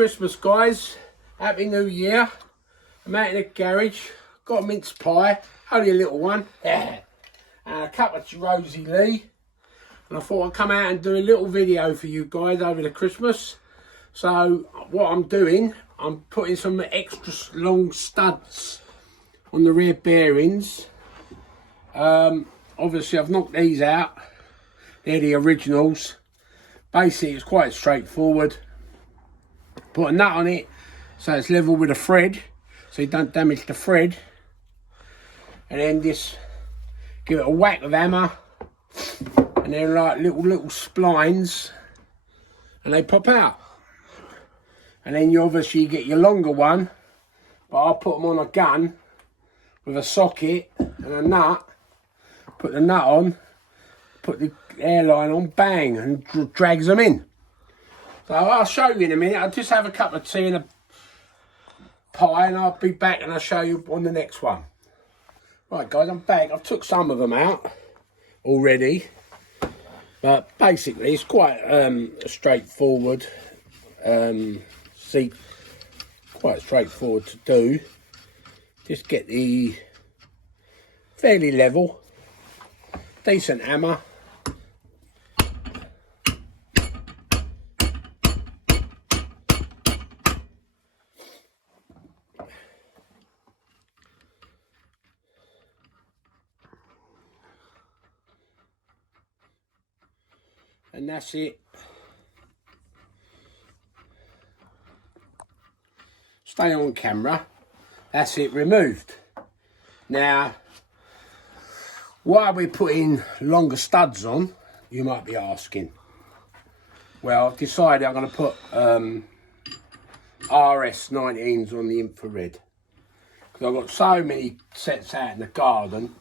Christmas, guys. Happy New Year. I'm out in the garage. Got a mince pie, only a little one. And a cup of Rosie Lee. And I thought I'd come out and do a little video for you guys over the Christmas. So what I'm doing, I'm putting some extra long studs on the rear bearings. Obviously I've knocked these out. They're the originals. Basically it's quite straightforward. Put a nut on it so it's level with the thread, so you don't damage the thread. And then just give it a whack of hammer, and they're like little splines, and they pop out. And then you obviously get your longer one, but I'll put them on a gun with a socket and a nut. Put the nut on, put the airline on, bang, and drags them in. So I'll show you in a minute. I'll just have a cup of tea and a pie, and I'll be back and I'll show you on the next one. Right guys, I'm back. I've took some of them out already, but basically it's quite straightforward. Quite straightforward to do. Just get the fairly level, decent hammer. And that's it. Stay on camera. That's it, removed. Now, why are we putting longer studs on, you might be asking. Well, I've decided I'm going to put RS19s on the infrared, because I've got so many sets out in the garden.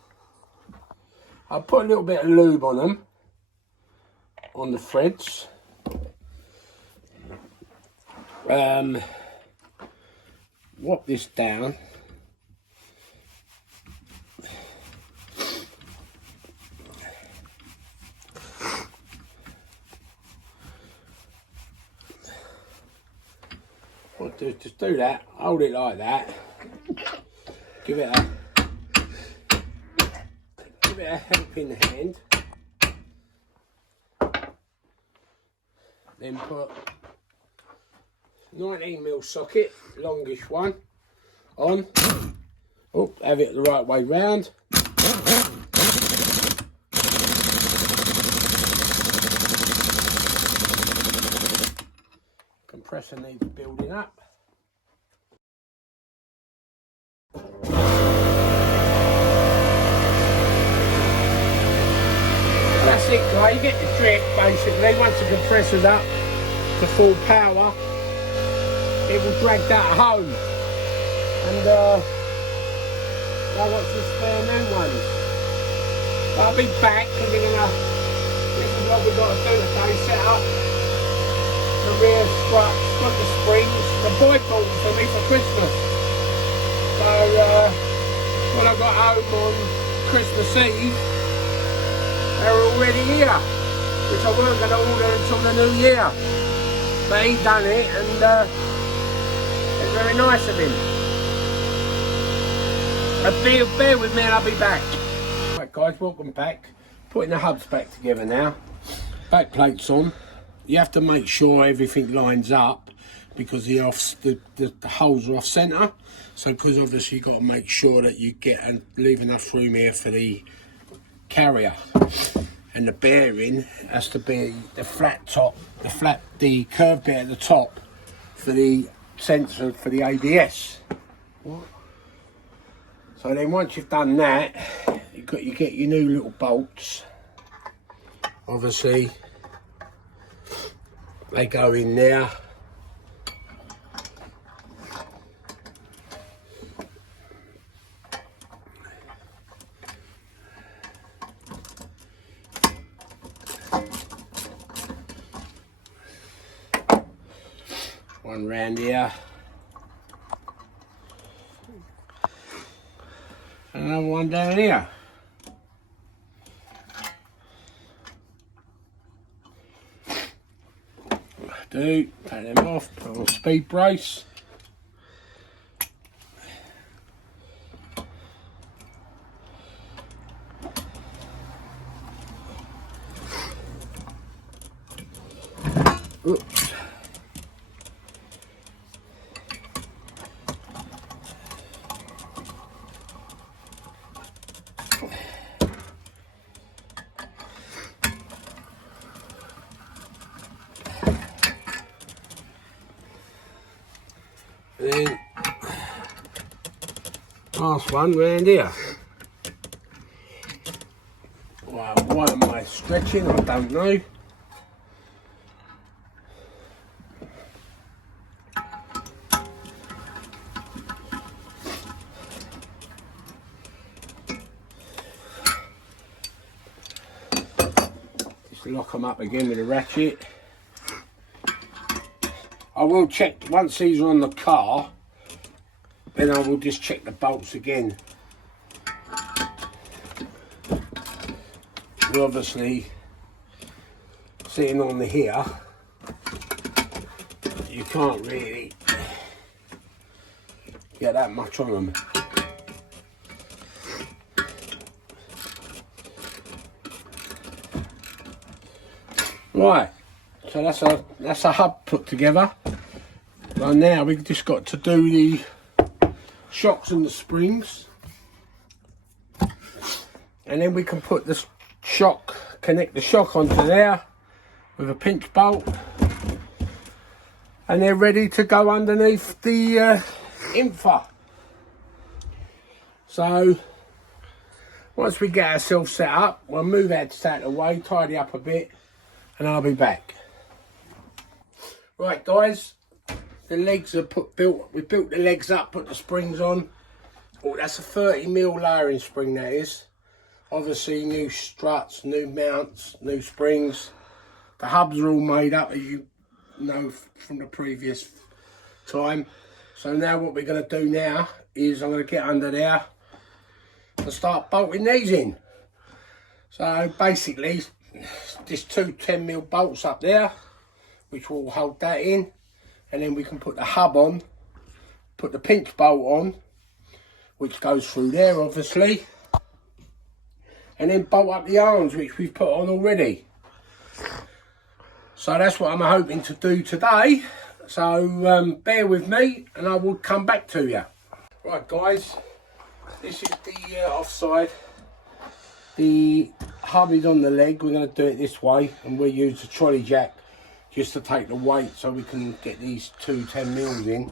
I'll put a little bit of lube on them, on the threads. Whop this down. What do, just do that, hold it like that, give it a helping hand, then put 19mm socket, longish one, on. Oh, have it the right way round. Compressor needs building up. That's it guys, you get the drift basically. Once the compressor's up to full power, it will drag that home. And I've got some spare new ones. I'll be back because we're gonna, this is what we've got to do today, set up the rear struts, got the springs. The boy bought them for me for Christmas. So when I got home on Christmas Eve, they were already here, which I weren't going to order until the new year. But he done it, and it's very nice of him. Bear with me and I'll be back. Right guys, welcome back. Putting the hubs back together now. Back plates on. You have to make sure everything lines up, because the holes are off centre. So because obviously you've got to make sure that you get and leave enough room here for the carrier. And the bearing has to be the flat top, the curved bit at the top for the sensor for the ABS. So then once you've done that, you get your new little bolts. Obviously, they go in there. One round here. Another one down here. do, take them off, put on speed brace. Oops. Then last one round here. Well, why am I stretching? I don't know. Just lock them up again with a ratchet. I will check, once these are on the car, then I will just check the bolts again. We're obviously sitting on the here, you can't really get that much on them. Right, so that's a hub put together. So now we've just got to do the shocks and the springs, and then we can put the shock, connect the shock onto there with a pinch bolt, and they're ready to go underneath the infra. So once we get ourselves set up, we'll move out of the way, tidy up a bit, and I'll be back. Right guys, the legs are built. We built the legs up, put the springs on. Oh, that's a 30mm lowering spring, that is. Obviously new struts, new mounts, new springs. The hubs are all made up, as you know from the previous time. So now what we're going to do now is I'm going to get under there and start bolting these in. So basically just two 10mm bolts up there, which will hold that in. And then we can put the hub on, put the pinch bolt on, which goes through there obviously, and then bolt up the arms, which we've put on already. So that's what I'm hoping to do today. So bear with me and I will come back to you. Right guys, this is the offside. The hub is on the leg. We're going to do it this way, and we'll use the trolley jack just to take the weight so we can get these two 10mm in.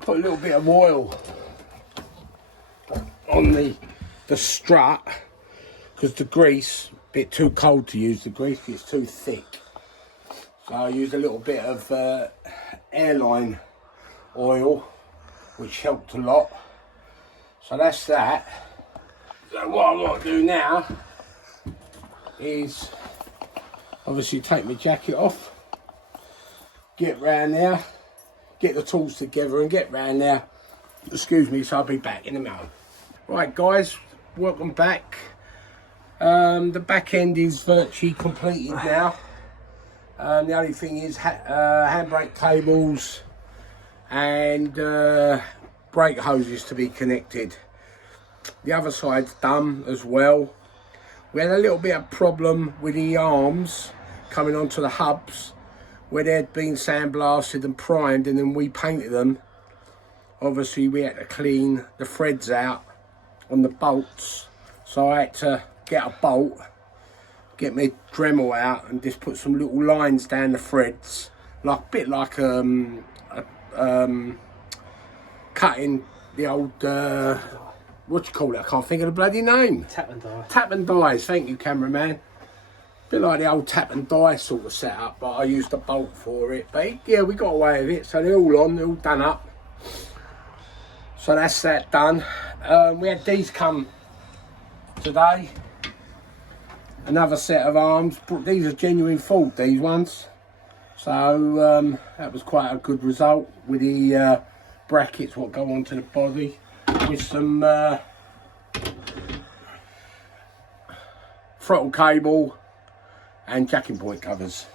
Put a little bit of oil on the strut, because the grease, a bit too cold to use the grease, it's too thick. So I used a little bit of airline oil, which helped a lot. So that's that. So what I've got to do now is obviously take my jacket off, get round there, get the tools together and get round there. Excuse me, so I'll be back in a minute. Right guys, welcome back. The back end is virtually completed now. The only thing is handbrake cables and brake hoses to be connected. The other side's done as well. We had a little bit of problem with the arms coming onto the hubs where they'd been sandblasted and primed, and then we painted them. Obviously we had to clean the threads out on the bolts, so I had to get a bolt, get my Dremel out and just put some little lines down the threads, like a bit like cutting the old what do you call it? I can't think of the bloody name. Tap and die. Tap and dies, thank you cameraman. Bit like the old tap and die sort of setup, but I used a bolt for it. But yeah, we got away with it, so they're all on, they're all done up. So that's that done. We had these come today. Another set of arms. These are genuine Ford, these ones. So that was quite a good result with the brackets what go onto the body, with some throttle cable and jacking point covers.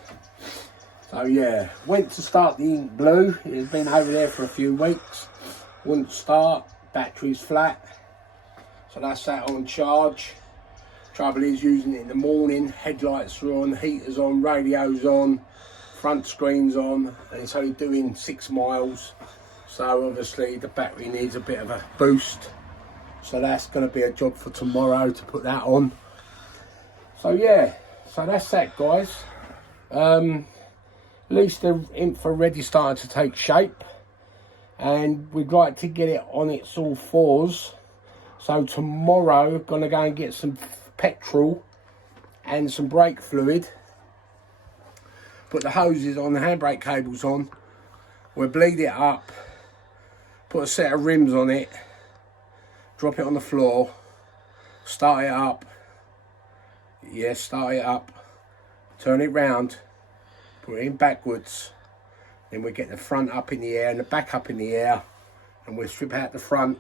So yeah, went to start the ink blue. It's been over there for a few weeks. Wouldn't start, battery's flat. So that's that on charge. Trouble is using it in the morning, headlights are on, heaters on, radio's on, front screen's on, and it's only doing 6 miles. So obviously the battery needs a bit of a boost. So that's going to be a job for tomorrow to put that on. So yeah, so that's that, guys. At least the infrared is starting to take shape, and we'd like to get it on its all fours. So tomorrow, gonna go and get some petrol and some brake fluid. Put the hoses on, the handbrake cables on. We'll bleed it up. Put a set of rims on it. Drop it on the floor. Start it up. Yes, start it up. Turn it round. Put it in backwards. Then we get the front up in the air and the back up in the air. And we'll strip out the front.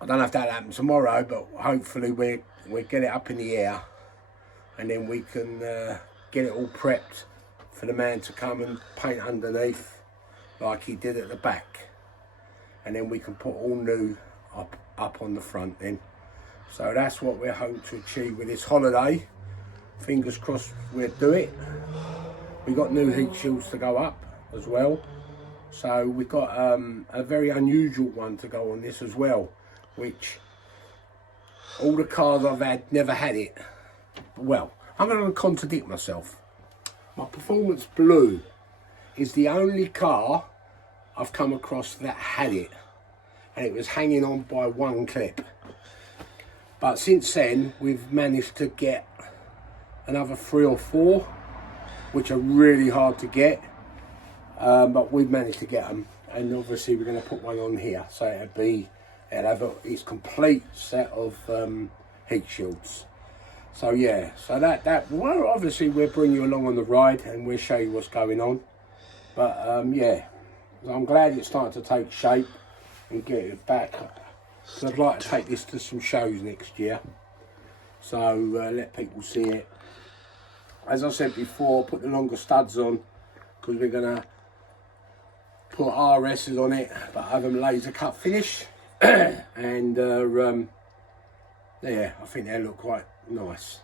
I don't know if that'll happen tomorrow, but hopefully we get it up in the air, and then we can get it all prepped for the man to come and paint underneath like he did at the back, and then we can put all new up on the front then. So that's what we're hoping to achieve with this holiday. Fingers crossed we'll do it. We got new heat shields to go up as well, so we've got a very unusual one to go on this as well, which all the cars I've had never had it. Well, I'm going to contradict myself. My Performance Blue is the only car I've come across that had it, and it was hanging on by one clip. But since then we've managed to get another 3 or 4, which are really hard to get, but we've managed to get them, and obviously we're going to put one on here, so it'll have its complete set of heat shields. So yeah, so that well, obviously we'll bring you along on the ride and we'll show you what's going on. But yeah, I'm glad it's starting to take shape and get it back. So I'd like to take this to some shows next year, so let people see it. As I said before, put the longer studs on because we're gonna put RSs on it, but have them laser cut finish. And yeah, I think they look quite nice.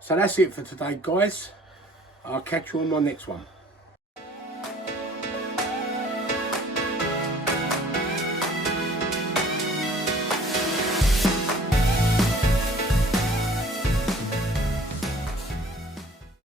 So that's it for today, guys. I'll catch you on my next one.